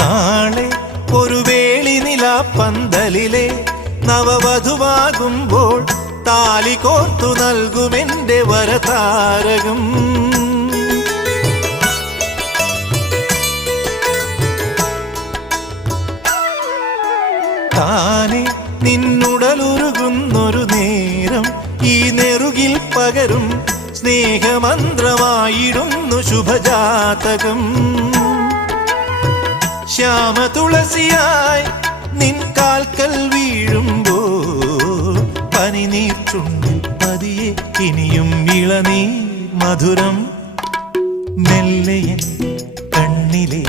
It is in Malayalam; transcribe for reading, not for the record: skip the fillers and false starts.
നാളെ ഒരു വേളി നിലാപ്പന്തലിലെ നവവധുവാകുമ്പോൾ താലി കോർത്തു നൽകുമെന്റെ വരതാരകം. താനെ നിന്നുടലുരുകുന്നൊരു നേരം ഈ നെറുകിൽ പകരും സ്നേഹമന്ത്രമായിടുന്നു ശുഭജാതകം. ശ്യാമതുളസിയായി നിൻ കാൽക്കൽ വീഴുമ്പോൾ പനിനീർ ചുണ്ടിൽ പതിയെ ഇനിയും ഇളനീർ മധുരം. മെല്ലയൻ കണ്ണിലെ